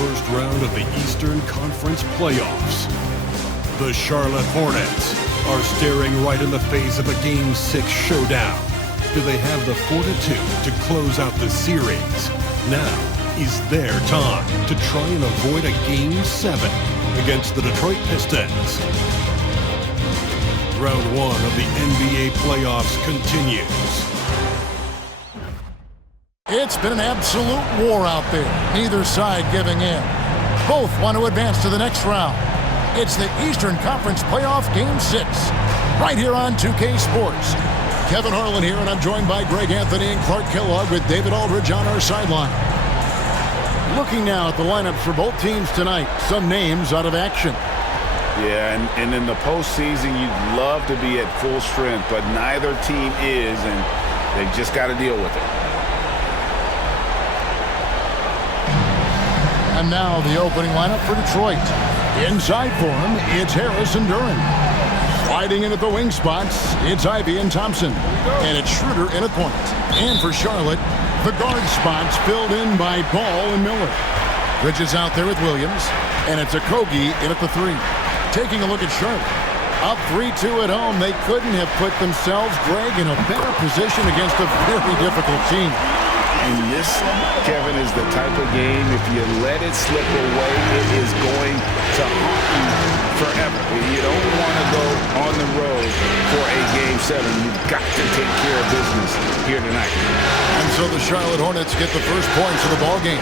first round of the Eastern Conference playoffs. The Charlotte Hornets are staring right in the face of a Game 6 showdown. Do they have the fortitude to close out the series? Now is their time to try and avoid a Game 7 against the Detroit Pistons. Round 1 of the NBA playoffs continues. It's been an absolute war out there. Neither side giving in. Both want to advance to the next round. It's the Eastern Conference Playoff Game 6, right here on 2K Sports. Kevin Harlan here, and I'm joined by Greg Anthony and Clark Kellogg with David Aldridge on our sideline. Looking now at the lineups for both teams tonight, some names out of action. Yeah, and in the postseason, you'd love to be at full strength, but neither team is, and they've just got to deal with it. And now the opening lineup for Detroit. Inside for him, it's Harris and Duren. Sliding in at the wing spots, it's Ivey and Thompson. And it's Schroeder in at point. And for Charlotte, the guard spots filled in by Ball and Miller. Bridges out there with Williams. And it's Okogie in at the 3. Taking a look at Charlotte. Up 3-2 at home, they couldn't have put themselves, Greg, in a better position against a very difficult team. And this, Kevin, is the type of game, if you let it slip away, it is going to haunt you forever. You don't want to go on the road for a Game 7. You've got to take care of business here tonight. And so the Charlotte Hornets get the first points of the ball game.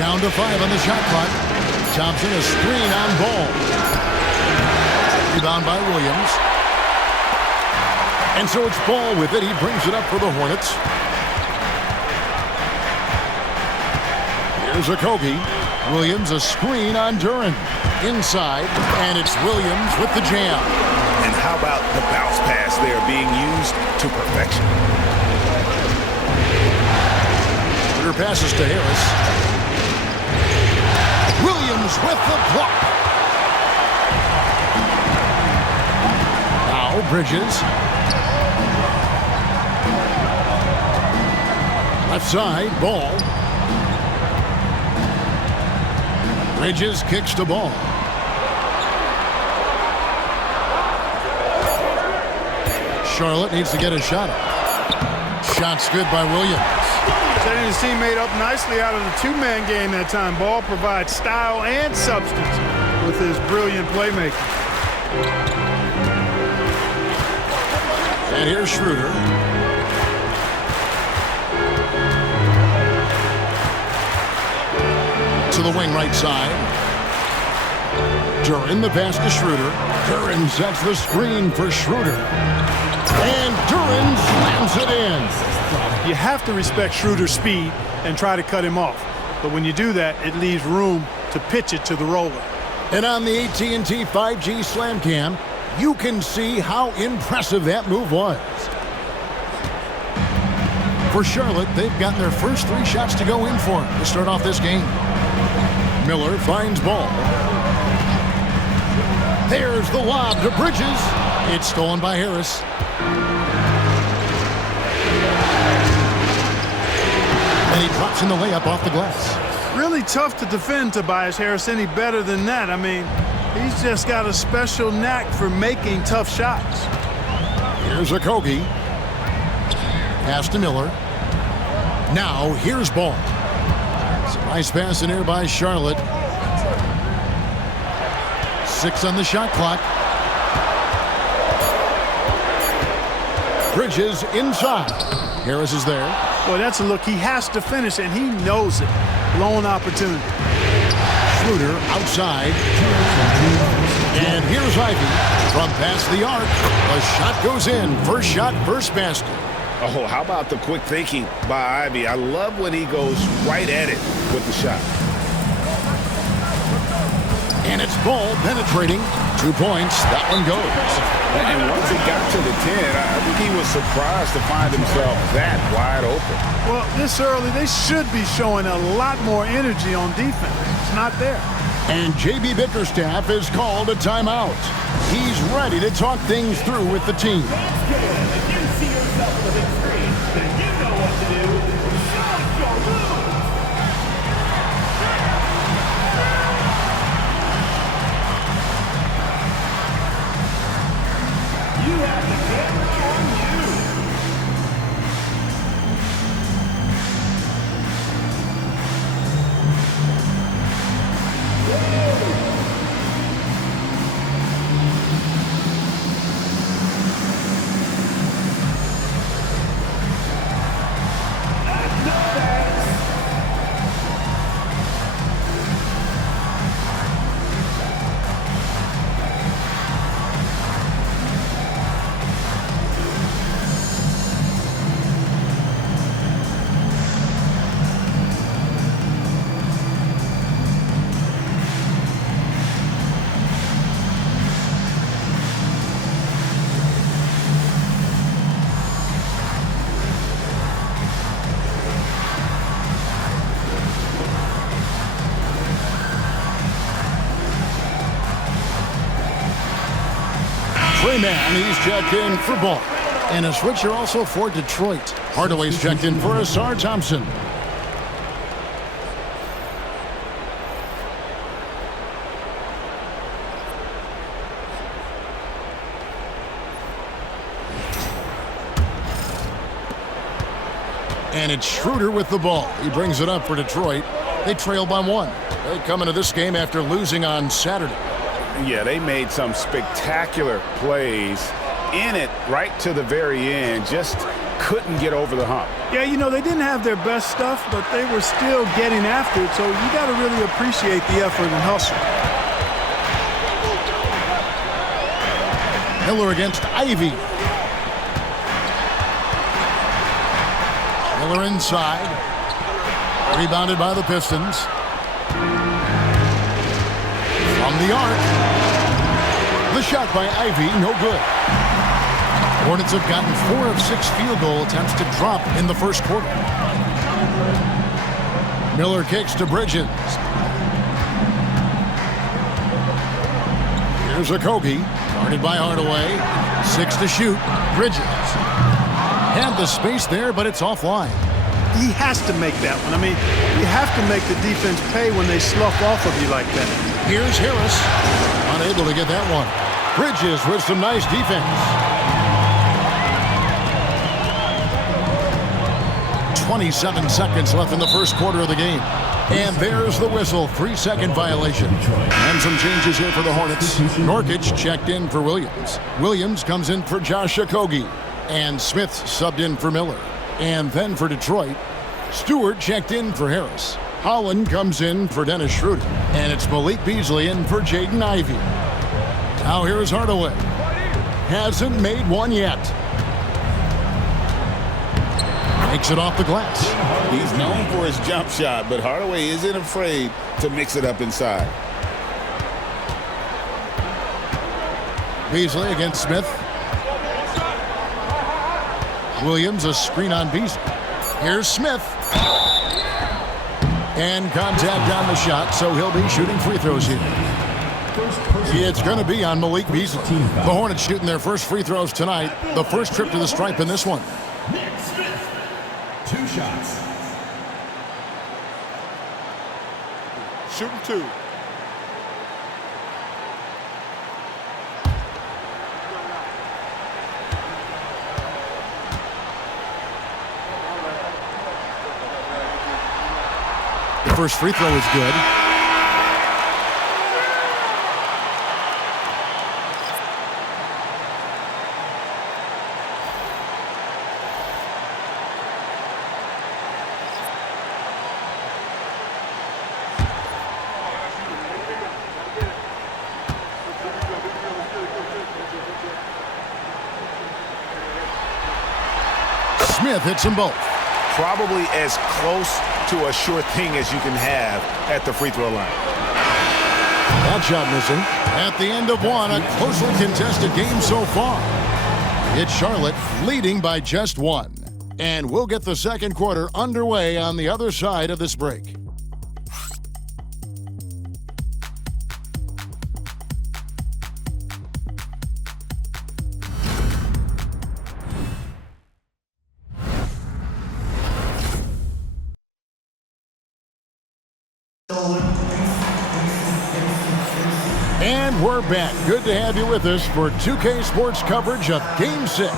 Down to 5 on the shot clock. Thompson, a screen on Ball. Rebound by Williams. And so it's Ball with it. He brings it up for the Hornets. Here's Okogie. Williams, a screen on Duren. Inside, and it's Williams with the jam. And how about the bounce pass there being used to perfection? Schroeder passes to Harris. Williams with the block. Now Bridges. Left side, Ball. Bridges kicks to Ball. Charlotte needs to get a shot up. Shot's good by Williams. Setting his teammate up nicely out of the two-man game that time. Ball provides style and substance with his brilliant playmaking. And here's Schroeder. To the wing right side. Duren, the pass to Schroeder. Duren sets the screen for Schroeder. And Duren slams it in. You have to respect Schroeder's speed and try to cut him off. But when you do that, it leaves room to pitch it to the roller. And on the AT&T 5G Slam Cam, you can see how impressive that move was. For Charlotte, they've gotten their first 3 shots to go in for to start off this game. Miller finds Ball. There's the lob to Bridges. It's stolen by Harris. And he drops in the layup off the glass. Really tough to defend Tobias Harris any better than that. I mean, he's just got a special knack for making tough shots. Here's Okogie. Pass to Miller. Now here's Ball. Some nice pass in here by Charlotte. 6 on the shot clock. Bridges inside. Harris is there. Boy, that's a look he has to finish, and he knows it. Blown opportunity. Schroeder outside. And here's Ivey from past the arc. The shot goes in. First shot, first basket. Oh, how about the quick thinking by Ivey? I love when he goes right at it with the shot. And it's Ball penetrating. 2 points. That one goes. And once he got to the 10, I think he was surprised to find himself that wide open. Well, this early, they should be showing a lot more energy on defense. It's not there. And J.B. Bickerstaff has called a timeout. He's ready to talk things through with the team. Mann, he's checked in for Ball. And a switcher also for Detroit. Hardaway's checked in for Asar Thompson. And it's Schroeder with the ball. He brings it up for Detroit. They trail by 1. They come into this game after losing on Saturday. Yeah, they made some spectacular plays in it right to the very end. Just couldn't get over the hump. Yeah, you know, they didn't have their best stuff, but they were still getting after it, so you got to really appreciate the effort and hustle. Miller against Ivy. Miller inside. Rebounded by the Pistons. From the arc. The shot by Ivy, no good. Hornets have gotten 4 of 6 field goal attempts to drop in the first quarter. Miller kicks to Bridges. Here's Okogie, guarded by Hardaway. 6 to shoot. Bridges. Had the space there, but it's offline. He has to make that one. I mean, you have to make the defense pay when they slough off of you like that. Here's Harris. Unable to get that one. Bridges with some nice defense. 27 seconds left in the first quarter of the game. And there's the whistle. 3-second violation. And some changes here for the Hornets. Nurkic checked in for Williams. Williams comes in for Josh Okogie. And Smith subbed in for Miller. And then for Detroit, Stewart checked in for Harris. Holland comes in for Dennis Schroeder. And it's Malik Beasley in for Jaden Ivey. Now here's Hardaway. Hasn't made one yet. Makes it off the glass. He's known for his jump shot, but Hardaway isn't afraid to mix it up inside. Beasley against Smith. Williams, a screen on Beasley. Here's Smith. And contact on the shot, so he'll be shooting free throws here. It's going to be on Malik Beasley. The Hornets shooting their first free throws tonight. The first trip to the stripe in this one. Smith, 2 shots. Shooting 2. The first free throw is good. Smith hits them both. Probably as close to a sure thing as you can have at the free throw line. That shot missing. At the end of one, a closely contested game so far. It's Charlotte leading by just 1. And we'll get the second quarter underway on the other side of this break. And we're back. Good to have you with us for 2K Sports coverage of Game 6.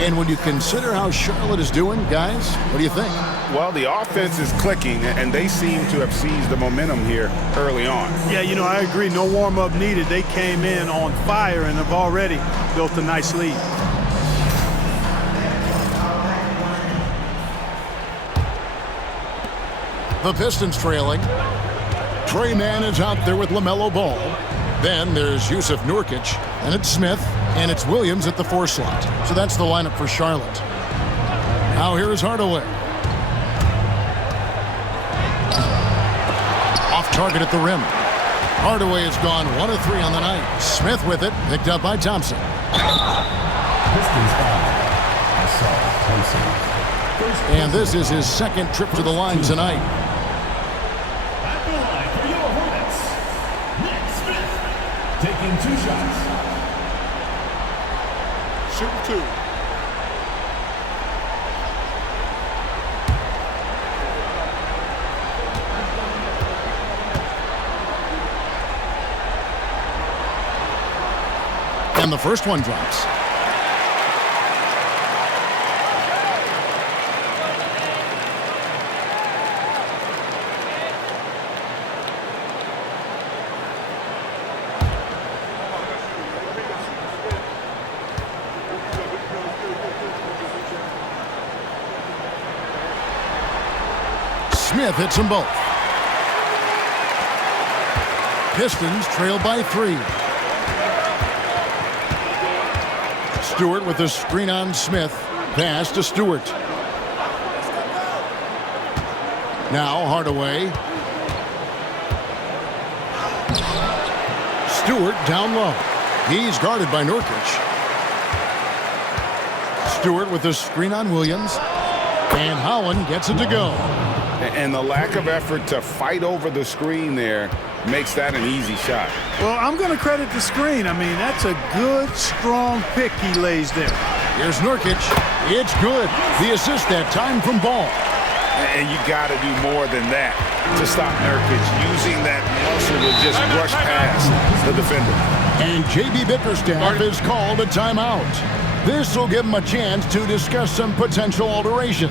And when you consider how Charlotte is doing, guys, what do you think? Well, the offense is clicking, and they seem to have seized the momentum here early on. Yeah, you know, I agree. No warm-up needed. They came in on fire and have already built a nice lead. The Pistons trailing. Trey Mann is out there with LaMelo Ball. Then there's Yusuf Nurkic, and it's Smith, and it's Williams at the 4 slot. So that's the lineup for Charlotte. Now here is Hardaway. Off target at the rim. Hardaway has gone 1 of 3 on the night. Smith with it, picked up by Thompson. Pistons foul. Asar Thompson. And this is his second trip to the line tonight. At the line for your Hornets, Nick Smith, taking 2 shots. shooting 2. And the first one drops. Smith hits them both. Pistons trail by 3. Stewart with the screen on Smith. Pass to Stewart. Now Hardaway. Stewart down low. He's guarded by Nurkic. Stewart with the screen on Williams. And Howland gets it to go. And the lack of effort to fight over the screen there makes that an easy shot. Well, I'm going to credit the screen. I mean, that's a good, strong pick he lays there. Here's Nurkic. It's good. The assist that time from Ball. And you got to do more than that to stop Nurkic, using that muscle to just rush past the defender. And J.B. Bickerstaff is called a timeout. This will give him a chance to discuss some potential alterations.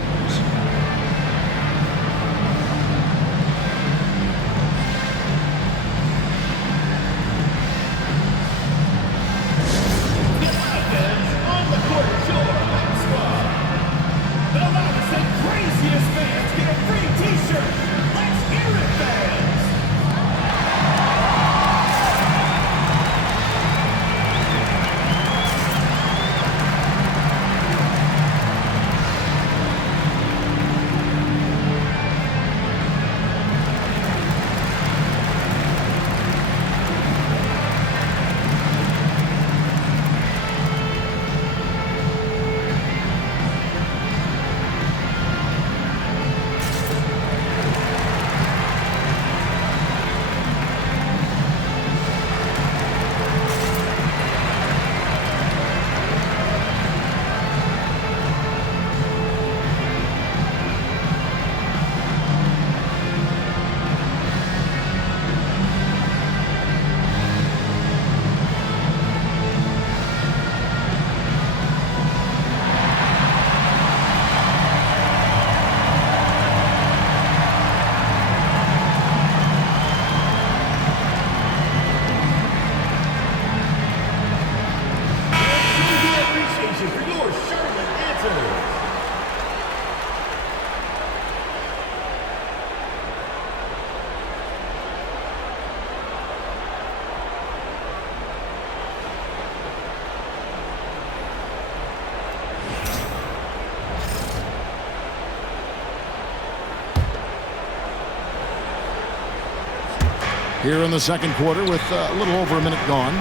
Here in the second quarter with a little over a minute gone.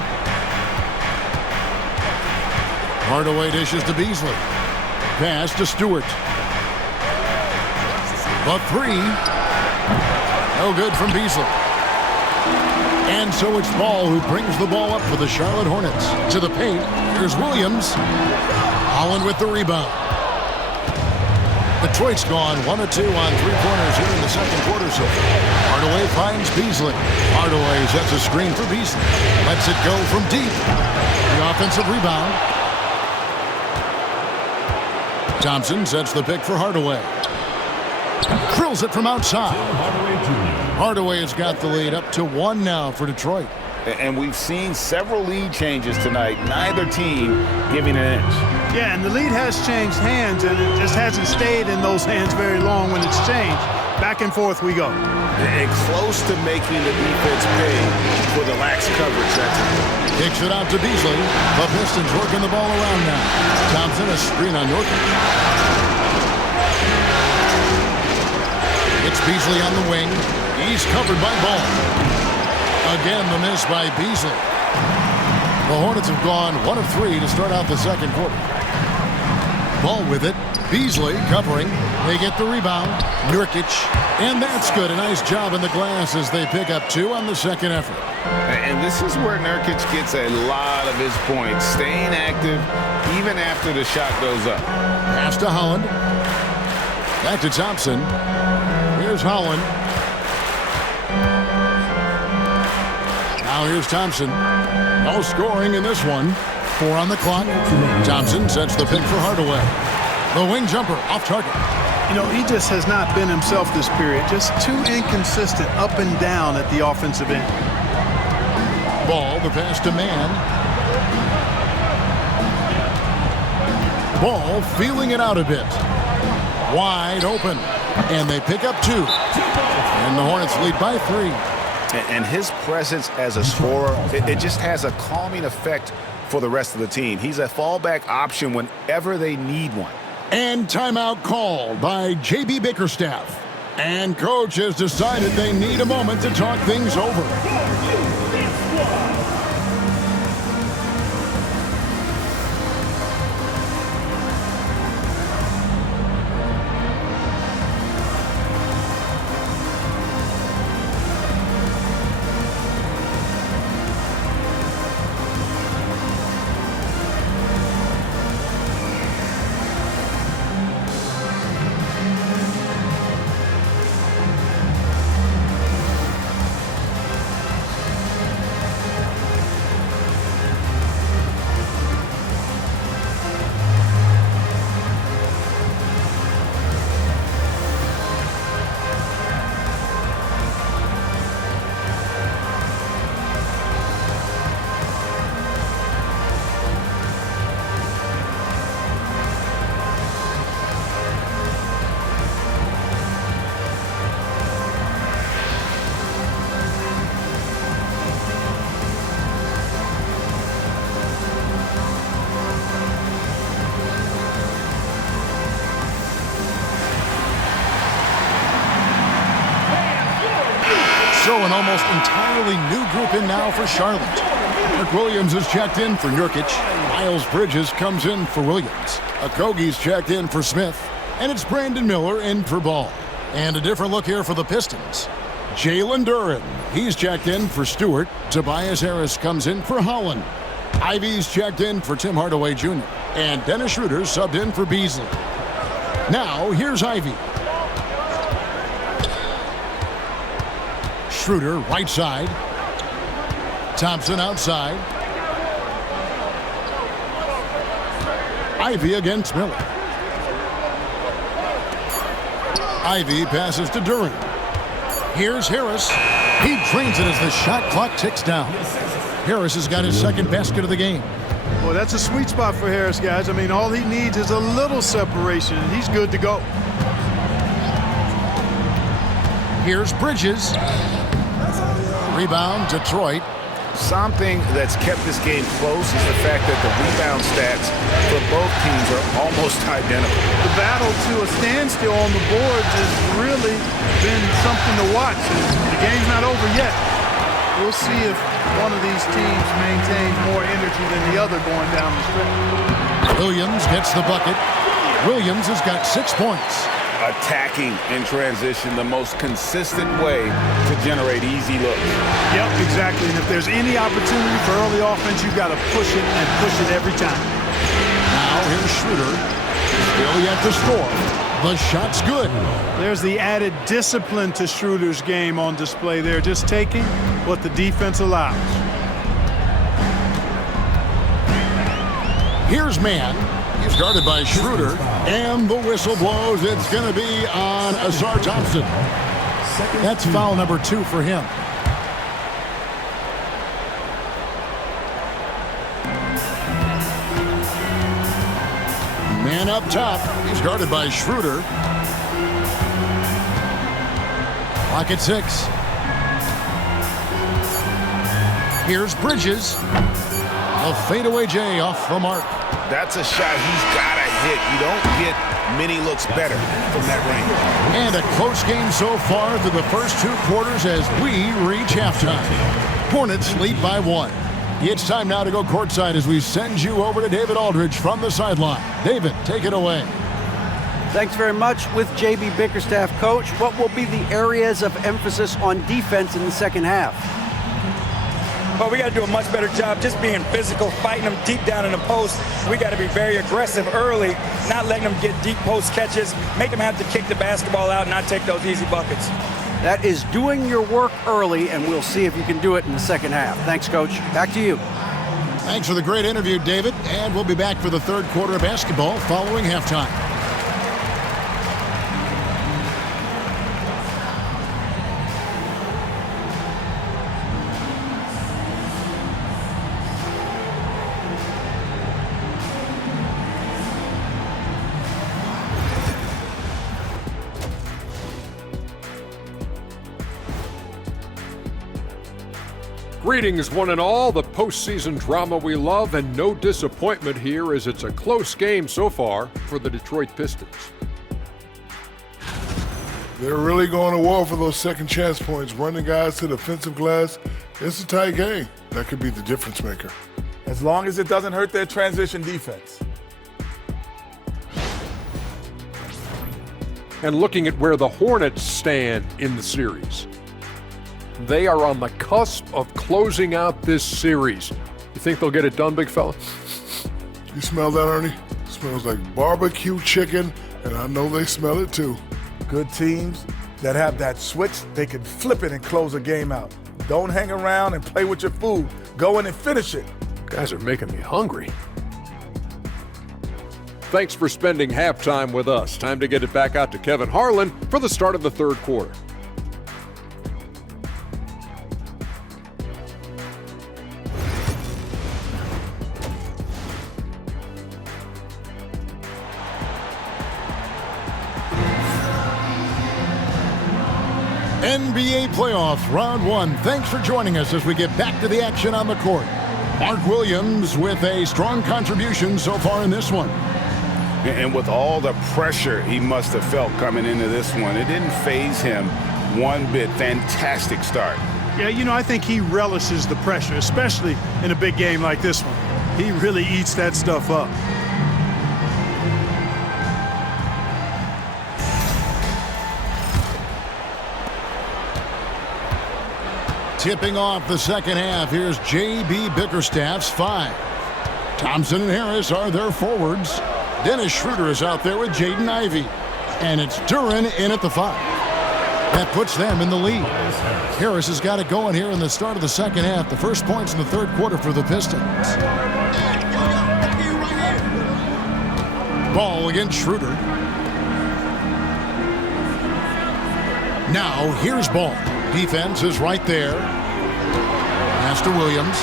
Hardaway dishes to Beasley. Pass to Stewart. The 3. No good from Beasley. And so it's Ball who brings the ball up for the Charlotte Hornets. To the paint. Here's Williams. Holland with the rebound. Detroit's gone 1 of 2 on 3 pointers here in the second quarter so far. Hardaway finds Beasley. Hardaway sets a screen for Beasley. Lets it go from deep. The offensive rebound. Thompson sets the pick for Hardaway. Drills it from outside. Hardaway has got the lead up to 1 now for Detroit. And we've seen several lead changes tonight. Neither team giving an inch. Yeah, and the lead has changed hands, and it just hasn't stayed in those hands very long when it's changed. Back and forth we go. And close to making the defense pay for the lax coverage that time. Kicks it out to Beasley. The Pistons working the ball around now. Thompson a screen on Nurkic. It's Beasley on the wing. He's covered by Ball. Again, the miss by Beasley. The Hornets have gone 1 of 3 to start out the second quarter. Ball with it. Beasley covering. They get the rebound. Nurkic. And that's good. A nice job in the glass as they pick up 2 on the second effort. And this is where Nurkic gets a lot of his points, staying active even after the shot goes up. Pass to Holland. Back to Thompson. Here's Holland. Now here's Thompson. No scoring in this one. 4 on the clock. Thompson sets the pick for Hardaway. The wing jumper off target. You know, he just has not been himself this period. Just too inconsistent up and down at the offensive end. Ball, the pass to Mann. Ball feeling it out a bit. Wide open. And they pick up 2. And the Hornets lead by 3. And his presence as a scorer, it just has a calming effect for the rest of the team. He's a fallback option whenever they need one. And timeout called by J.B. Bickerstaff. And coach has decided they need a moment to talk things over. So an almost entirely new group in now for Charlotte. Mark Williams is checked in for Nurkic. Miles Bridges comes in for Williams. Okogie's checked in for Smith. And it's Brandon Miller in for Ball. And a different look here for the Pistons. Jalen Duren, he's checked in for Stewart. Tobias Harris comes in for Holland. Ivy's checked in for Tim Hardaway Jr. And Dennis Schroeder subbed in for Beasley. Now here's Ivy. Schroeder right side. Thompson outside. Ivy against Miller. Ivy passes to Duren. Here's Harris. He drains it as the shot clock ticks down. Harris has got his second basket of the game. Well, that's a sweet spot for Harris, guys. I mean, all he needs is a little separation, and he's good to go. Here's Bridges. Rebound, Detroit. Something that's kept this game close is the fact that the rebound stats for both teams are almost identical. The battle to a standstill on the boards has really been something to watch. The game's not over yet. We'll see if one of these teams maintains more energy than the other going down the stretch. Williams gets the bucket. Williams has got 6 points. Attacking in transition, the most consistent way to generate easy looks. Yep, exactly. And if there's any opportunity for early offense, you've got to push it and push it every time. Now here's Schroeder. Still yet to score. The shot's good. There's the added discipline to Schroeder's game on display there, just taking what the defense allows. Here's Mann. He's guarded by Schroeder, and the whistle blows. It's going to be on Asar Thompson. That's foul number 2 for him. Man up top. He's guarded by Schroeder. Clock at 6. Here's Bridges. A fadeaway J off the mark. That's a shot he's got to hit. You don't get many looks better from that range. And a close game so far through the first 2 quarters as we reach halftime. Hornets lead by 1. It's time now to go courtside as we send you over to David Aldridge from the sideline. David, take it away. Thanks very much. With J.B. Bickerstaff, Coach, what will be the areas of emphasis on defense in the second half? Well, we got to do a much better job just being physical, fighting them deep down in the post. We got to be very aggressive early, not letting them get deep post catches, make them have to kick the basketball out and not take those easy buckets. That is doing your work early, and we'll see if you can do it in the second half. Thanks, Coach. Back to you. Thanks for the great interview, David. And we'll be back for the third quarter of basketball following halftime. Greetings, one and all. The postseason drama we love, and no disappointment here as it's a close game so far for the Detroit Pistons. They're really going to war for those second chance points, running guys to the offensive glass. It's a tight game. That could be the difference maker. As long as it doesn't hurt their transition defense. And looking at where the Hornets stand in the series, they are on the cusp of closing out this series. You think they'll get it done, big fella? You smell that, Ernie? It smells like barbecue chicken, and I know they smell it too. Good teams that have that switch, they can flip it and close a game out. Don't hang around and play with your food. Go in and finish it. Guys are making me hungry. Thanks for spending halftime with us. Time to get it back out to Kevin Harlan for the start of the third quarter. NBA playoffs, round one. Thanks for joining us as we get back to the action on the court. Mark Williams with a strong contribution so far in this one. And with all the pressure he must have felt coming into this one, it didn't faze him one bit. Fantastic start. Yeah, you know, I think he relishes the pressure, especially in a big game like this one. He really eats that stuff up. Tipping off the second half, here's J.B. Bickerstaff's 5. Thompson and Harris are their forwards. Dennis Schroeder is out there with Jaden Ivey. And it's Duren in at the 5. That puts them in the lead. Harris has got it going here in the start of the second half. The first points in the third quarter for the Pistons. Ball against Schroeder. Now here's Ball. Defense is right there. Pass to Williams.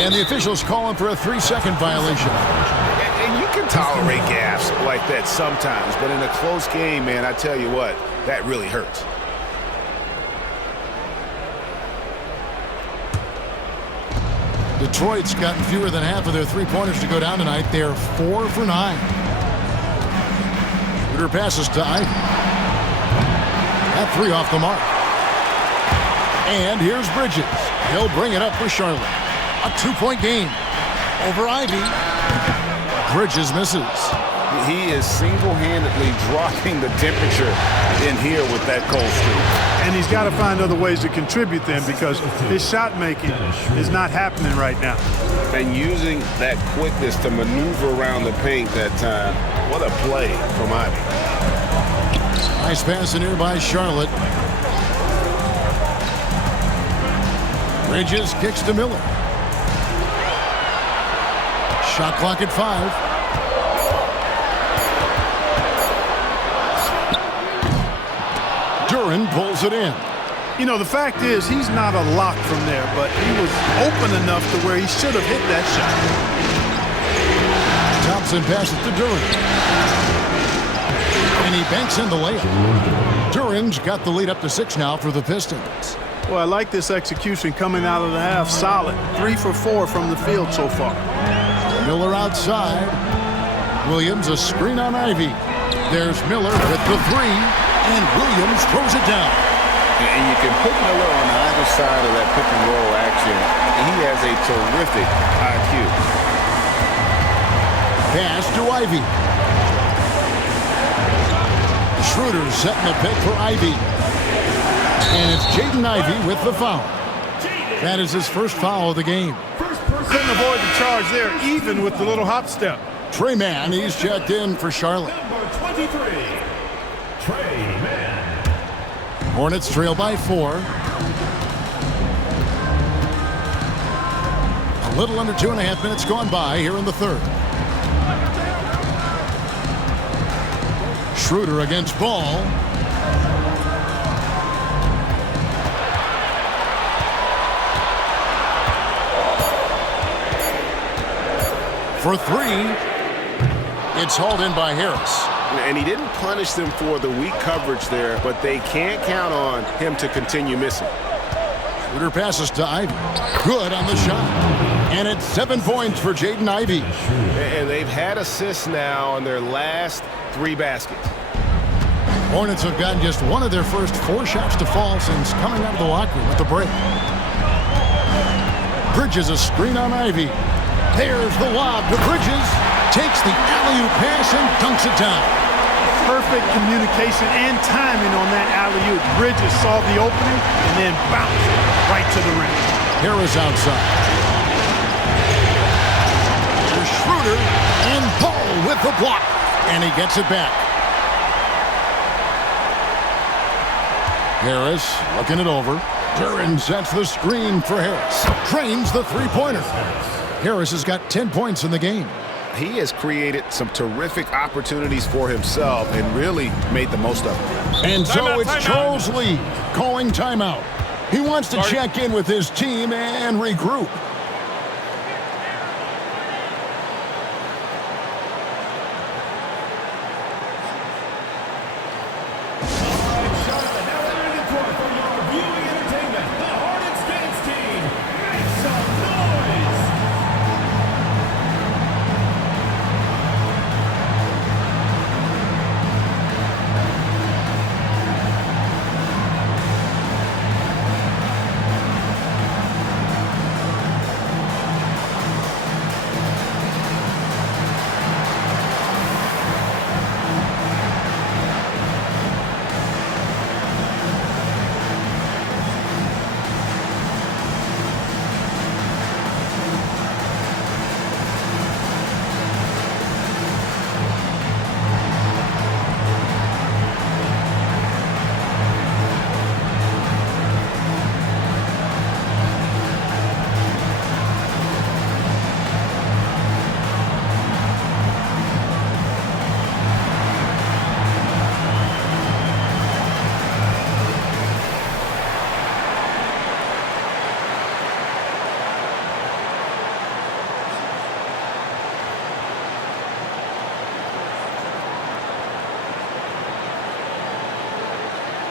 And the officials calling for a 3-second violation. And you can tolerate gaffes like that sometimes, but in a close game, man, I tell you what, that really hurts. Detroit's gotten fewer than half of their three-pointers to go down tonight. They're 4 for 9. Schroeder passes to Ivey. That 3 off the mark. And here's Bridges. He'll bring it up for Charlotte. A 2-point game over Ivey. Bridges misses. He is single-handedly dropping the temperature in here with that cold streak. And he's got to find other ways to contribute then, because his shot making is not happening right now. And using that quickness to maneuver around the paint that time. What a play from Ivey. Nice pass in here by Charlotte. Bridges kicks to Miller. Shot clock at 5. Duren pulls it in. You know, the fact is he's not a lock from there, but he was open enough to where he should have hit that shot. Thompson passes to Duren. And he banks in the layup. Duren's got the lead up to 6 now for the Pistons. Well, I like this execution coming out of the half. Solid. 3 for 4 from the field so far. Miller outside. Williams a screen on Ivey. There's Miller with the 3. And Williams throws it down. And you can put Miller on either side of that pick and roll action. He has a terrific IQ. Pass to Ivy. Schroeder setting the pick for Ivy. And it's Jaden Ivey with the foul. That is his first foul of the game. Couldn't avoid the charge there, even with the little hop step. Trey Mann, he's checked in for Charlotte. Number 23, Trey Mann. Hornets trail by 4. A little under 2.5 minutes gone by here in the third. Schroeder against Ball. For 3. It's hauled in by Harris. And he didn't punish them for the weak coverage there, but they can't count on him to continue missing. Schroeder passes to Ivy. Good on the shot. And it's 7 points for Jaden Ivey. And they've had assists now on their last 3 baskets. Hornets have gotten just one of their first 4 shots to fall since coming out of the locker room at the break. Bridges a screen on Ivy. There's the lob to Bridges. Takes the alley-oop pass and dunks it down. Perfect communication and timing on that alley-oop. Bridges saw the opening and then bounced right to the rim. Harris outside. There's Schroeder and Ball with the block. And he gets it back. Harris looking it over. Duran sets the screen for Harris. Drains the three-pointer. Harris has got 10 points in the game. He has created some terrific opportunities for himself and really made the most of it. And so it's Charles Lee calling timeout. He wants to check in with his team and regroup.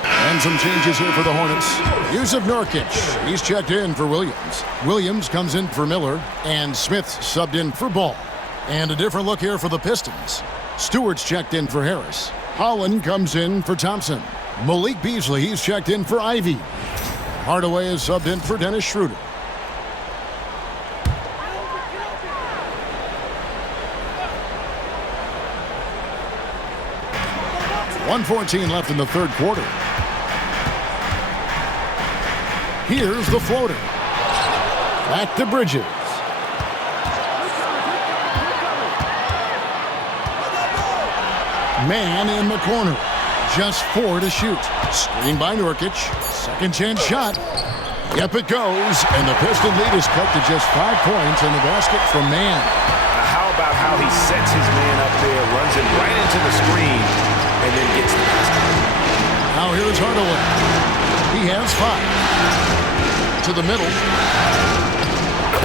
And some changes here for the Hornets. Use of Nurkic. He's checked in for Williams. Williams comes in for Miller. And Smith subbed in for Ball. And a different look here for the Pistons. Stewart's checked in for Harris. Holland comes in for Thompson. Malik Beasley, he's checked in for Ivy. Hardaway is subbed in for Dennis Schroeder. .114 left in the third quarter. Here's the floater. Back to Bridges. Man in the corner. Just 4 to shoot. Screen by Nurkic. Second chance shot. Yep, it goes. And the Piston lead is cut to just 5 points in the basket from Mann. How about how he sets his man up there, runs him right into the screen, and then gets the basket. Now here's Hardaway. He has 5. To the middle.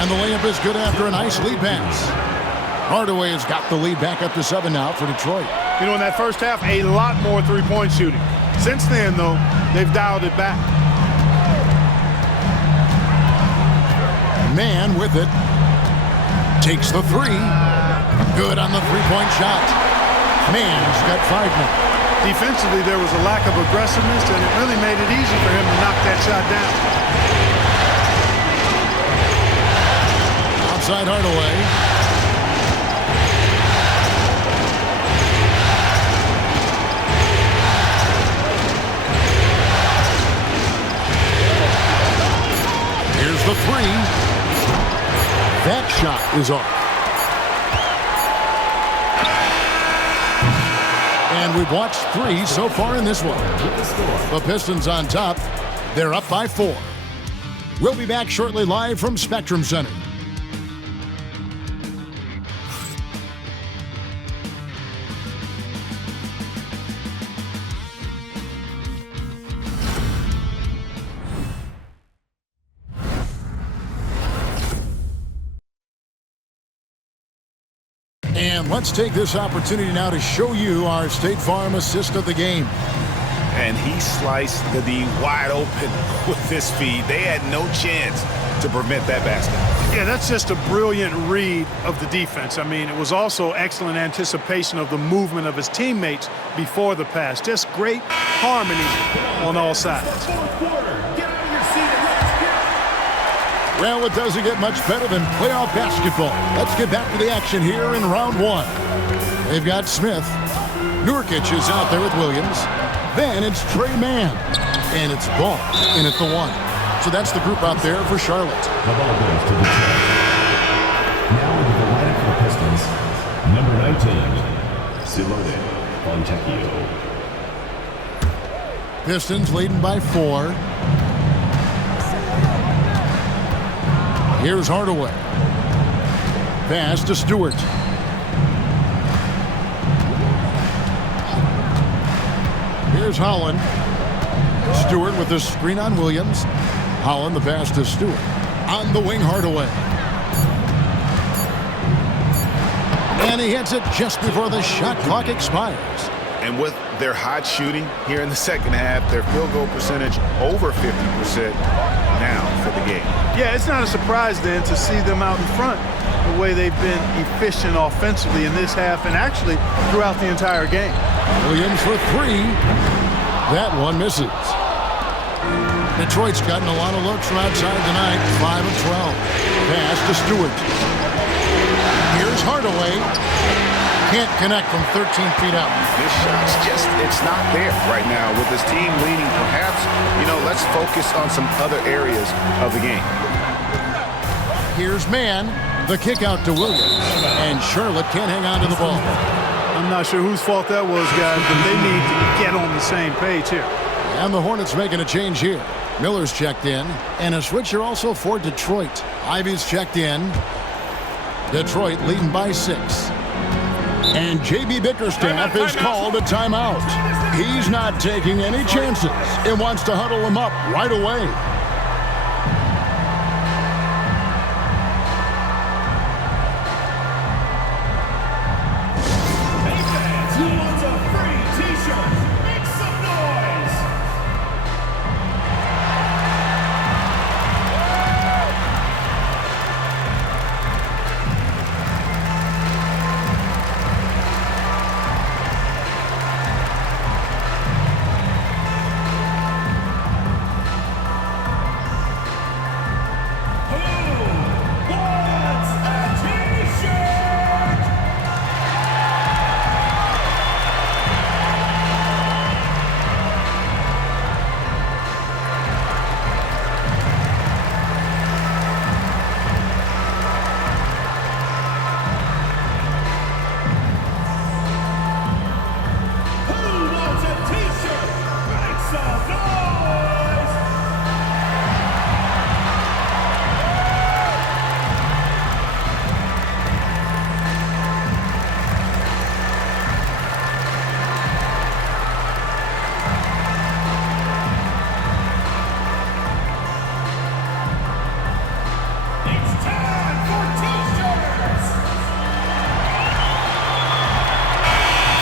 And the layup is good after a nice lead pass. Hardaway has got the lead back up to 7 now for Detroit. You know, in that first half, a lot more three-point shooting. Since then, though, they've dialed it back. Mann with it. Takes the 3. Good on the three-point shot. Mann's got 5 now. Defensively, there was a lack of aggressiveness, and it really made it easy for him to knock that shot down. Outside Hardaway. shot is off. And we've watched 3 so far in this one. The Pistons on top. They're up by 4. We'll be back shortly live from Spectrum Center. And let's take this opportunity now to show you our State Farm assist of the game. And he sliced the D wide open with his feed. They had no chance to prevent that basket. Yeah, that's just a brilliant read of the defense. I mean, it was also excellent anticipation of the movement of his teammates before the pass. Just great harmony on all sides. Well, it doesn't get much better than playoff basketball. Let's get back to the action here in round 1. They've got Smith. Nurkic is out there with Williams. Then it's Trey Mann. And it's Ball in at the 1. So that's the group out there for Charlotte. The ball goes to Detroit. Now into the lineup for the Pistons. Number 19, Silone Fontecchio. Pistons leading by 4. Here's Hardaway. Pass to Stewart. Here's Holland. Stewart with the screen on Williams. Holland, the pass to Stewart. On the wing, Hardaway. And he hits it just before the shot clock expires. And with their hot shooting here in the second half, their field goal percentage over 50% now for the game. Yeah, it's not a surprise then to see them out in front the way they've been efficient offensively in this half and actually throughout the entire game. Williams for 3. That one misses. Detroit's gotten a lot of looks from outside tonight. 5 of 12. Pass to Stewart. Here's Hardaway. Can't connect from 13 feet out. This shot's just, it's not there right now. With this team leading, perhaps, let's focus on some other areas of the game. Here's Mann. The kick out to Williams. And Charlotte can't hang on to the ball. I'm not sure whose fault that was, guys, but they need to get on the same page here. And the Hornets making a change here. Miller's checked in. And a switcher also for Detroit. Ivy's checked in. Detroit leading by 6. And J.B. Bickerstaff is called a timeout. He's not taking any chances and wants to huddle them up right away.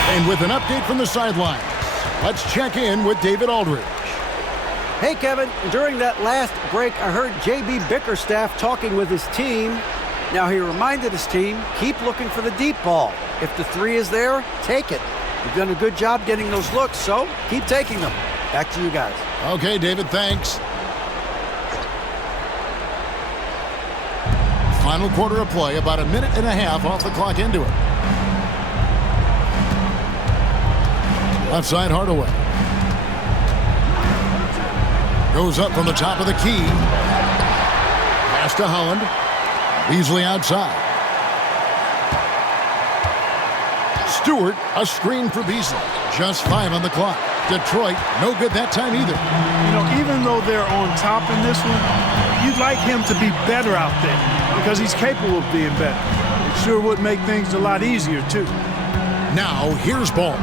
And with an update from the sidelines, let's check in with David Aldridge. Hey, Kevin, during that last break, I heard J.B. Bickerstaff talking with his team. Now, he reminded his team, keep looking for the deep ball. If the 3 is there, take it. You've done a good job getting those looks, so keep taking them. Back to you guys. Okay, David, thanks. Final quarter of play, about a minute and a half off the clock into it. Left side, Hardaway. Goes up from the top of the key. Pass to Holland. Beasley outside. Stewart, a screen for Beasley. Just 5 on the clock. Detroit, no good that time either. You know, even though they're on top in this one, you'd like him to be better out there because he's capable of being better. It sure would make things a lot easier, too. Now, here's Ball.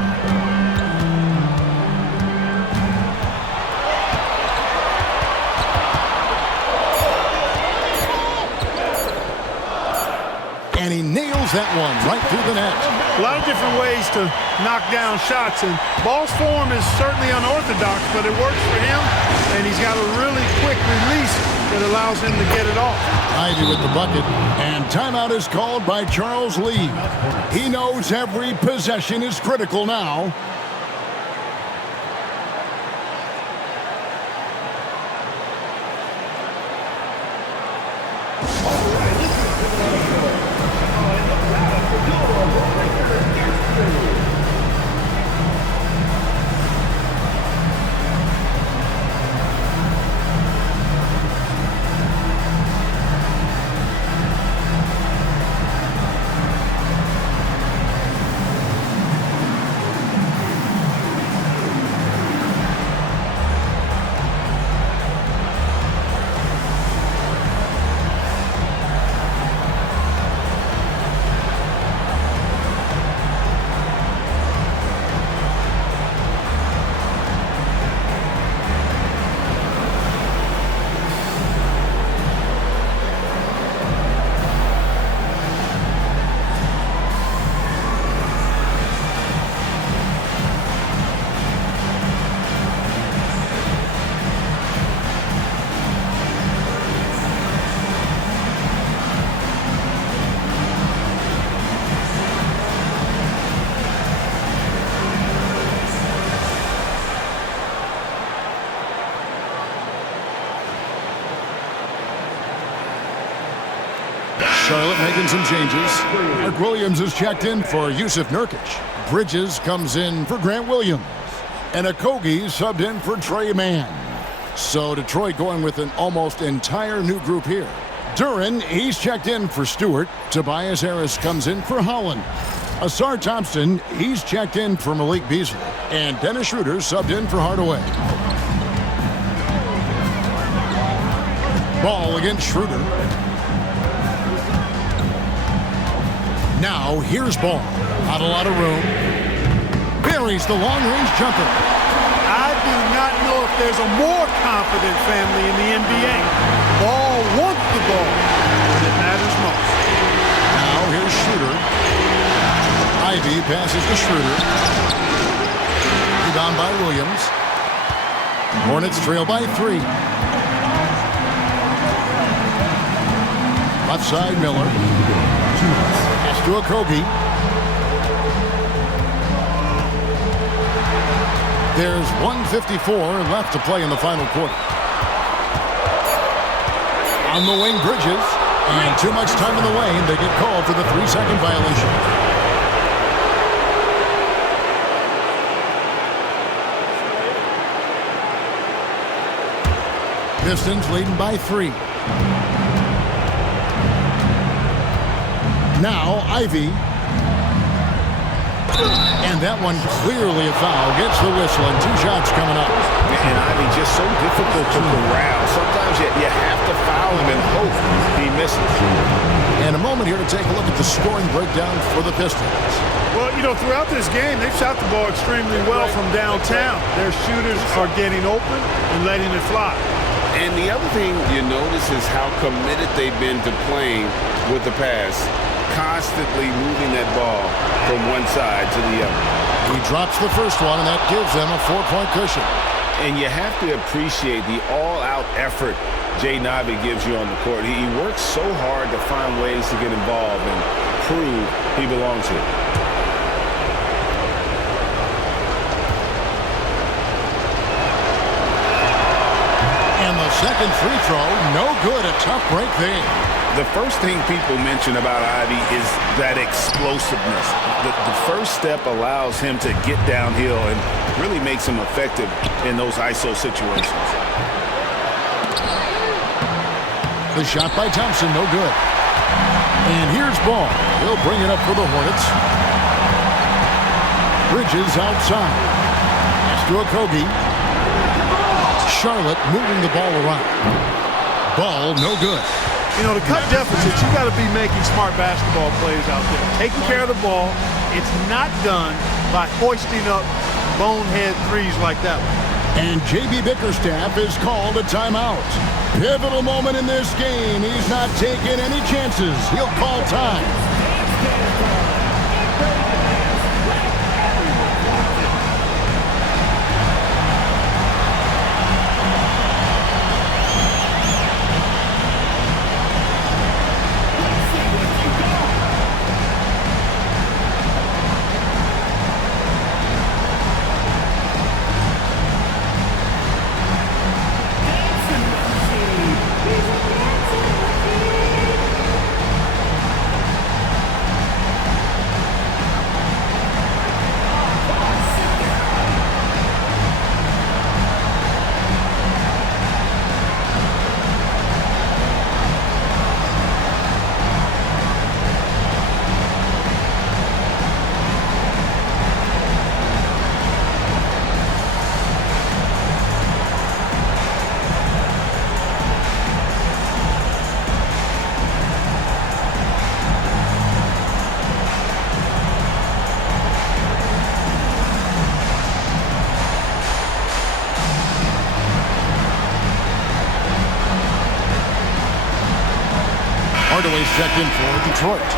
And he nails that one right through the net. A lot of different ways to knock down shots, and Ball's form is certainly unorthodox, but it works for him, and he's got a really quick release that allows him to get it off. Ivy with the bucket, and timeout is called by Charles Lee. He knows every possession is critical now. Charlotte making some changes. Mark Williams is checked in for Yusuf Nurkic. Bridges comes in for Grant Williams. And Okogie subbed in for Trey Mann. So Detroit going with an almost entire new group here. Duren, he's checked in for Stewart. Tobias Harris comes in for Holland. Asar Thompson, he's checked in for Malik Beasley. And Dennis Schroeder subbed in for Hardaway. Ball against Schroeder. Now, here's Ball. Not a lot of room. Buries the long-range jumper. I do not know if there's a more confident family in the NBA. Ball wants the ball when it matters most. Now, here's Schroeder. Ivy passes to Schroeder. Rebound by Williams. Hornets trail by 3. Left side, Miller. To Okogie. There's 1:54 left to play in the final quarter. On the wing, Bridges. And too much time in the lane. They get called for the 3-second violation. Pistons leading by 3. Now, Ivy. And that one clearly a foul. Gets the whistle and 2 shots coming up. And Ivy just so difficult to corral. Sometimes you have to foul him and hope he misses. And a moment here to take a look at the scoring breakdown for the Pistons. Well, you know, throughout this game, they've shot the ball extremely well from downtown. Their shooters are getting open and letting it fly. And the other thing you notice is how committed they've been to playing with the pass. Constantly moving that ball from one side to the other. He drops the first one, and that gives them a 4-point cushion. And you have to appreciate the all-out effort Jaden Ivey gives you on the court. He works so hard to find ways to get involved and prove he belongs here. And the second free throw, no good. A tough break there. The first thing people mention about Ivy is that explosiveness. The first step allows him to get downhill and really makes him effective in those ISO situations. The shot by Thompson, no good. And here's ball. He'll bring it up for the Hornets. Bridges outside. Pass to Okogie. Charlotte moving the ball around. Ball no good. You know, to cut deficits, you got to be making smart basketball plays out there. Taking care of the ball. It's not done by hoisting up bonehead threes like that one. And J.B. Bickerstaff is called a timeout. Pivotal moment in this game. He's not taking any chances. He'll call time. Hardaway's checked in for Detroit.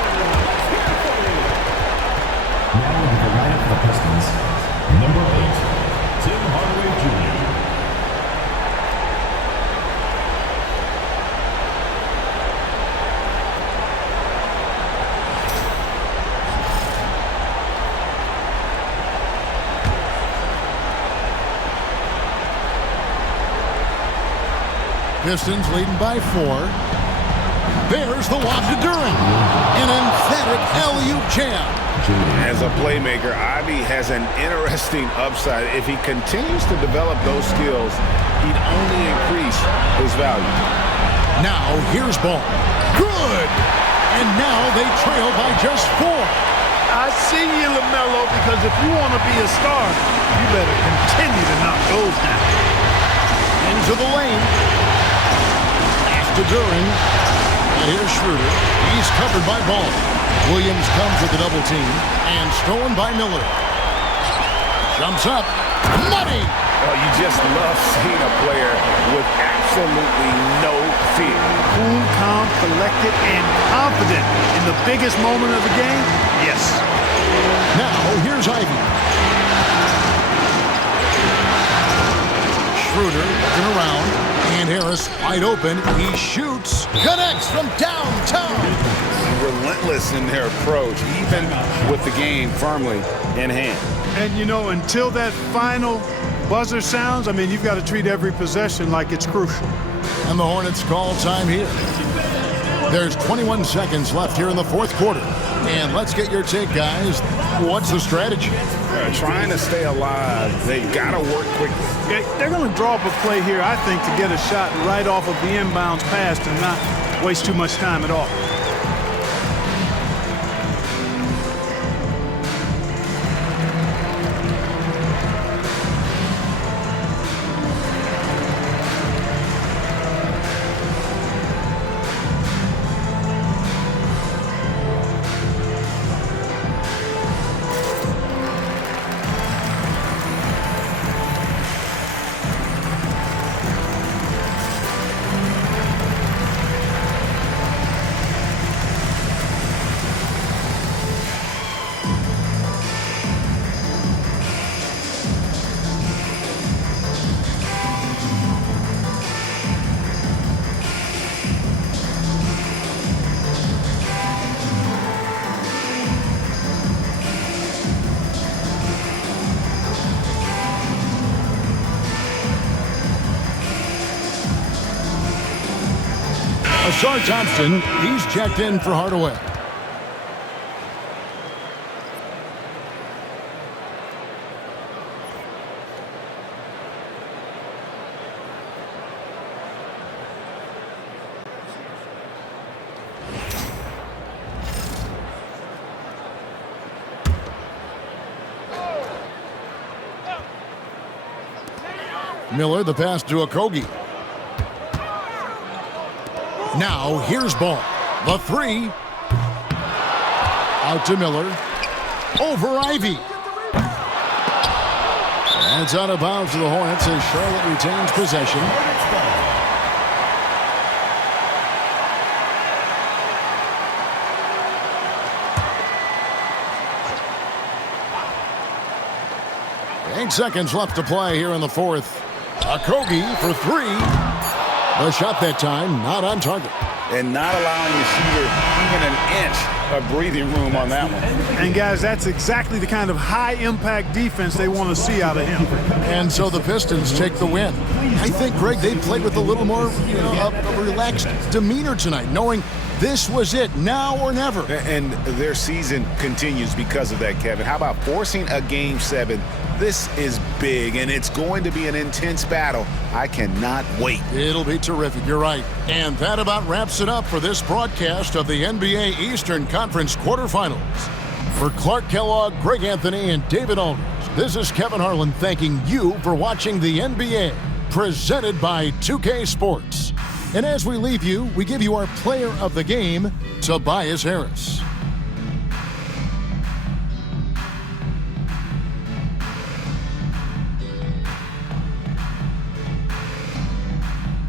Now into the lineup for the Pistons, number 8, Tim Hardaway Jr. Pistons leading by 4. There's the lob to Duren. An emphatic LU jam. As a playmaker, Ivy has an interesting upside. If he continues to develop those skills, he'd only increase his value. Now here's ball. Good! And now they trail by just 4. I see you, LaMelo, because if you want to be a star, you better continue to knock those down. Into the lane. Pass to Duren. And here's Schroeder. He's covered by Ball. Williams comes with the double team and stolen by Miller. Jumps up. Money! Well, you just love seeing a player with absolutely no fear. Cool, calm, collected, and confident in the biggest moment of the game? Yes. Now, here's Ivy. Schroeder looking around. And Harris wide open. He shoots. Connects from downtown. Relentless in their approach, even with the game firmly in hand. And, you know, until that final buzzer sounds, I mean, you've got to treat every possession like it's crucial. And the Hornets call time here. There's 21 seconds left here in the fourth quarter. And let's get your take, guys. What's the strategy? Trying to stay alive. They've got to work quickly. They're going to draw up a play here, I think, to get a shot right off of the inbounds pass and not waste too much time at all. Ashar Thompson, he's checked in for Hardaway. Miller, the pass to Okogie. Now, here's Ball. The three. Out to Miller. Over Ivy. And it's out of bounds to the Hornets as Charlotte retains possession. Eight seconds left to play here in the fourth. Okogie for three. The shot that time not on target. And not allowing the shooter even an inch of breathing room on that one. And guys, that's exactly the kind of high-impact defense they want to see out of him. And so the Pistons take the win. I think, Greg, they played with a little more a relaxed demeanor tonight, knowing this was it, now or never. And their season continues because of that, Kevin. How about forcing a Game 7? This is big, and it's going to be an intense battle. I cannot wait. It'll be terrific, you're right. And that about wraps it up for this broadcast of the NBA Eastern Conference quarterfinals. For Clark Kellogg, Greg Anthony, and David Aldridge, this is Kevin Harlan thanking you for watching the NBA, presented by 2K Sports. And as we leave you, we give you our player of the game, Tobias Harris.